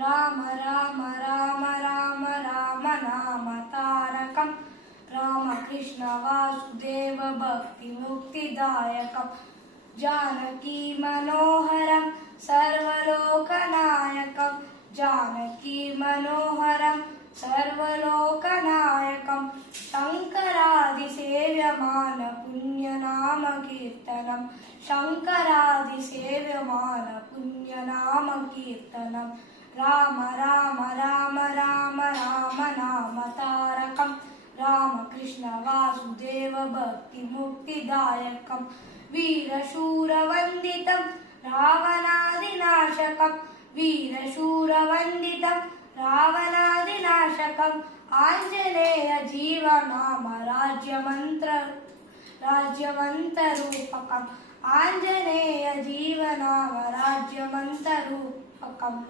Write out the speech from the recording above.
राम राम राम राम राम नाम तारकम् रामकृष्ण वासुदेव भक्तिमुक्तिदायकम् जानकी मनोहरं सर्वलोकनायकं जानकी मनोहरं सर्वलोकनायकं शङ्करादिसेव्यमान पुण्यनाम कीर्तनं शङ्करादिसेव्यमान पुण्यनाम कीर्तनं राम राम राम राम राम नाम तारकं रामकृष्ण वासुदेव भक्तिमुक्तिदायकं वीरशूरवन्दितं रावणादिनाशकं वीरशूरवन्दितं रावणादिनाशकम् आञ्जनेय जीवनाम राज्यमन्त्ररूपकम् आञ्जनेय जीवनाम राज्यमन्त्ररूपकम्।